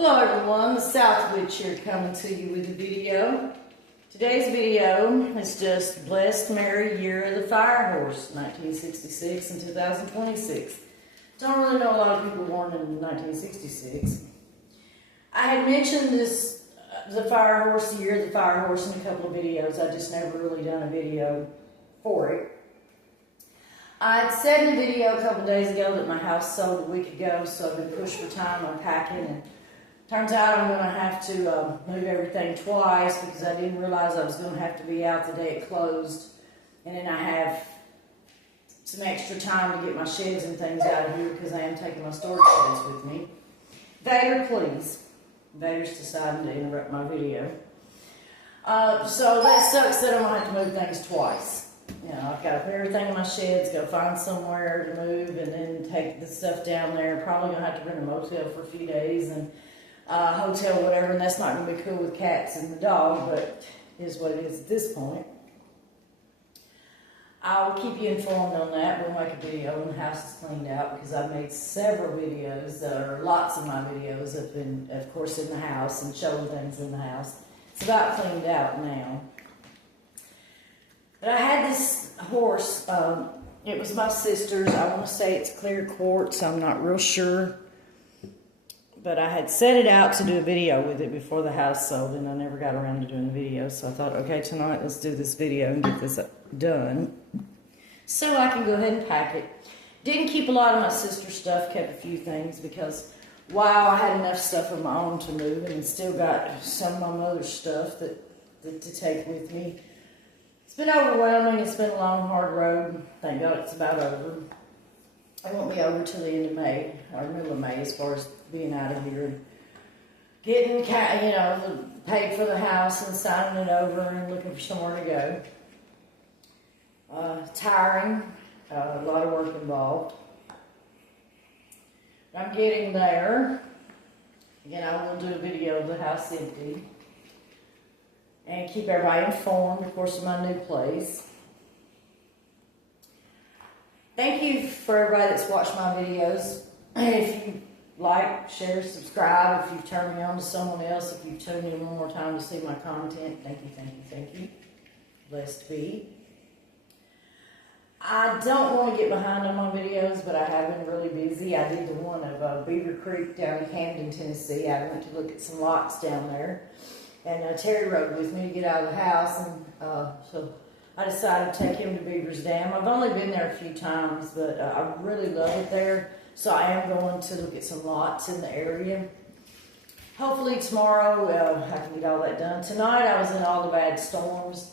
Hello everyone, the South Witch here coming to you with a video. Today's video is just Blessed Merry Year of the Fire Horse, 1966 and 2026. Don't really know a lot of people born in 1966. I had mentioned this, the Fire Horse, the Year of the Fire Horse in a couple of videos. I just never really done a video for it. I had said in a video a couple of days ago that my house sold a week ago, so I've been pushed for time unpacking, and turns out I'm going to have to move everything twice because I didn't realize I was going to have to be out the day it closed, and then I have some extra time to get my sheds and things out of here because I am taking my storage sheds with me. Vader, please. Vader's deciding to interrupt my video. So that sucks that I'm going to have to move things twice. You know, I've got to put everything in my sheds, go find somewhere to move, and then take the stuff down there. Probably going to have to rent a motel for a few days and hotel, whatever, and that's not going to be cool with cats and the dog, but it is what it is at this point. I'll keep you informed on that. We'll make a video when the house is cleaned out because I've made several videos, or lots of my videos have been, of course, in the house and showing things in the house. It's about cleaned out now. But I had this horse, it was my sister's. I want to say it's clear quartz, I'm not real sure. But I had set it out to do a video with it before the house sold, and I never got around to doing the video. So I thought, okay, tonight let's do this video and get this done so I can go ahead and pack it. Didn't keep a lot of my sister's stuff, kept a few things because while I had enough stuff of my own to move, and still got some of my mother's stuff that to take with me. It's been overwhelming. It's been a long, hard road. Thank God it's about over. It won't be over till the end of May, or middle of May, as far as being out of here and getting, paid for the house and signing it over and looking for somewhere to go. Tiring, a lot of work involved. I'm getting there. Again, I will do a video of the house empty and keep everybody informed, of course, of my new place. Thank you for everybody that's watched my videos. If you like, share, subscribe, if you've turned me on to someone else, if you've tuned in one more time to see my content, thank you, thank you, thank you. Blessed be. I don't want to get behind on my videos, but I have been really busy. I did the one of Beaver Creek down in Camden, Tennessee. I went to look at some lots down there. And Terry rode with me to get out of the house, and so I decided to take him to Beaver's Dam. I've only been there a few times, but I really love it there. So I am going to look at some lots in the area. Hopefully tomorrow I can get all that done. Tonight I was in all the bad storms.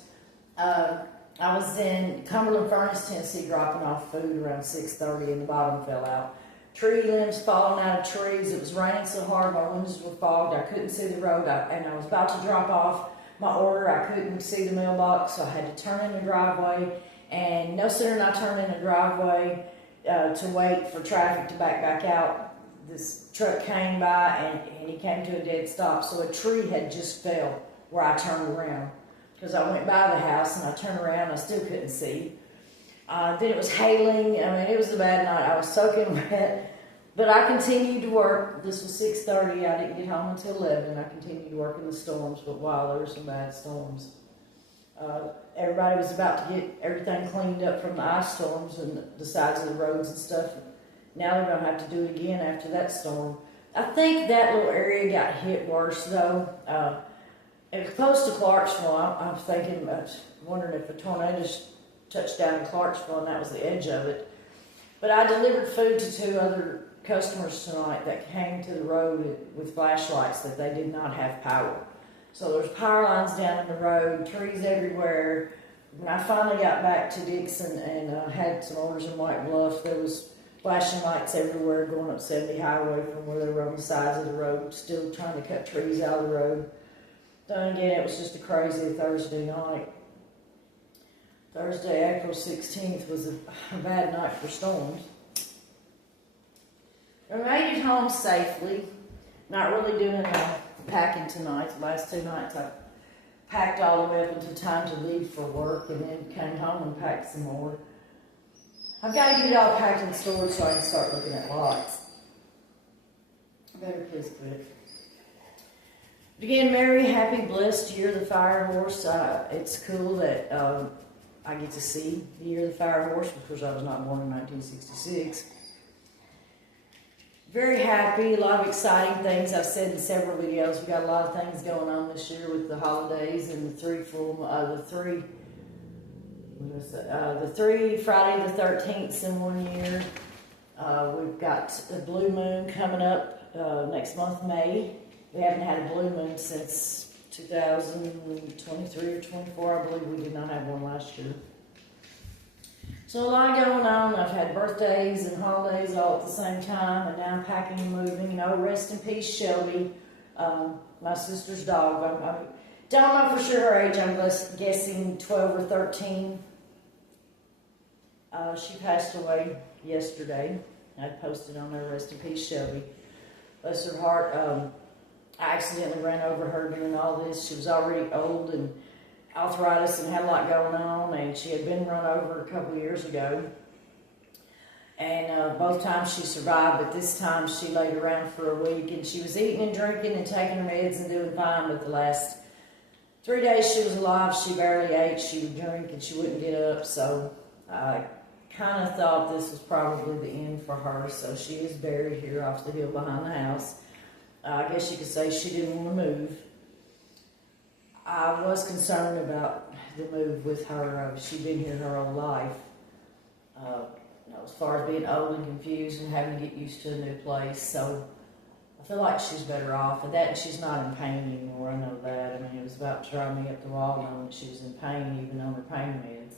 I was in Cumberland Furnace, Tennessee, dropping off food around 6:30, and the bottom fell out. Tree limbs falling out of trees. It was raining so hard, my windows were fogged. I couldn't see the road, and I was about to drop off my order. I couldn't see the mailbox, so I had to turn in the driveway. And no sooner than I turned in the driveway to wait for traffic to back out, this truck came by, and he came to a dead stop. So a tree had just fell where I turned around. Because I went by the house, and I turned around, I still couldn't see. Then it was hailing. I mean, it was a bad night. I was soaking wet, but I continued to work. This was 6:30. I didn't get home until 11. I continued to work in the storms, but wow, there were some bad storms. Everybody was about to get everything cleaned up from the ice storms and the sides of the roads and stuff. Now they're going to have to do it again after that storm. I think that little area got hit worse, though. It was close to Clarksville. I'm thinking, wondering if a tornado just touched down in Clarksville, and that was the edge of it. But I delivered food to 2 other customers tonight that came to the road with flashlights that they did not have power. So there's power lines down in the road, trees everywhere. When I finally got back to Dixon and had some orders in White Bluff, there was flashing lights everywhere going up 70 Highway from where they were on the sides of the road, still trying to cut trees out of the road. Then again, it was just a crazy Thursday night. Thursday, April 16th was a bad night for storms. I made it home safely. Not really doing packing tonight. The last 2 nights I packed all the way up until time to leave for work, and then came home and packed some more. I've got to get it all packed in storage so I can start looking at lots. I better please quit. But again, merry, happy, blessed Year of the Fire Horse. It's cool that I get to see the Year of the Fire Horse because I was not born in 1966. Very happy, a lot of exciting things. I've said in several videos, we got a lot of things going on this year with the holidays and the three Friday the 13th in 1 year. We've got the blue moon coming up next month, May. We haven't had a blue moon since 2023 or 24. I believe we did not have one last year. So a lot going on. I've had birthdays and holidays all at the same time, and now I'm packing and moving. You know, rest in peace, Shelby, my sister's dog. I don't know for sure her age. I'm guessing 12 or 13. She passed away yesterday. I posted on there, rest in peace, Shelby. Bless her heart. I accidentally ran over her during all this. She was already old and arthritis and had a lot going on, and she had been run over a couple of years ago. And both times she survived, but this time she laid around for a week, and she was eating and drinking and taking her meds and doing fine, but the last 3 days she was alive, she barely ate, she would drink, and she wouldn't get up, so I kind of thought this was probably the end for her, so she is buried here off the hill behind the house. I guess you could say she didn't want to move. I was concerned about the move with her. She'd been here her whole life. As far as being old and confused and having to get used to a new place. So I feel like she's better off. And she's not in pain anymore. I know that. I mean, it was about to drive me up the wall knowing that she was in pain, even on her pain meds.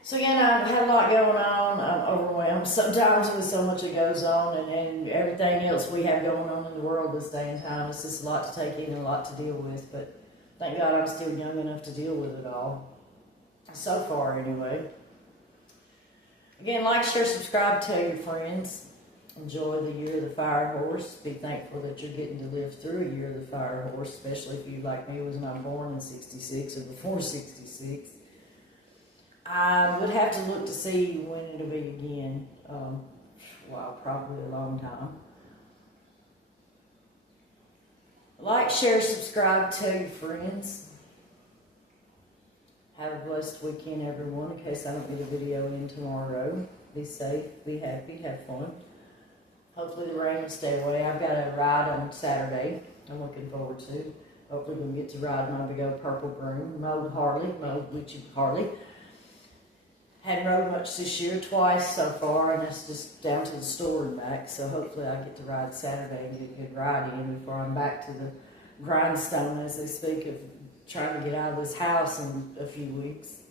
So again, I've had a lot going on. I'm overwhelmed sometimes with so much that goes on and everything else we have going on in the world this day and time. It's just a lot to take in and a lot to deal with. But thank God I'm still young enough to deal with it all. So far, anyway. Again, like, share, subscribe, tell your friends. Enjoy the Year of the Fire Horse. Be thankful that you're getting to live through a Year of the Fire Horse, especially if you, like me, was not born in 66 or before 66. I would have to look to see when it'll be again. Probably a long time. Like, share, subscribe, tell your friends. Have a blessed weekend, everyone, in case I don't get a video in tomorrow. Be safe, be happy, have fun. Hopefully the rain will stay away. I've got a ride on Saturday I'm looking forward to. Hopefully we'll get to ride my big old purple broom, mowed Gucci Harley. Hadn't rode much this year, twice so far, and that's just down to the store and back. So hopefully I get to ride Saturday and get a good ride in before I'm back to the grindstone, as they speak, of trying to get out of this house in a few weeks.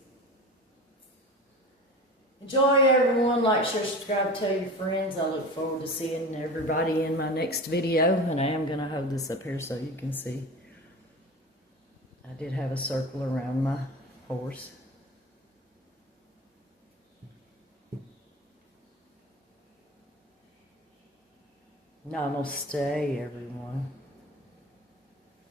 Enjoy, everyone. Like, share, subscribe, tell your friends. I look forward to seeing everybody in my next video, and I am going to hold this up here so you can see. I did have a circle around my horse. Namaste, everyone.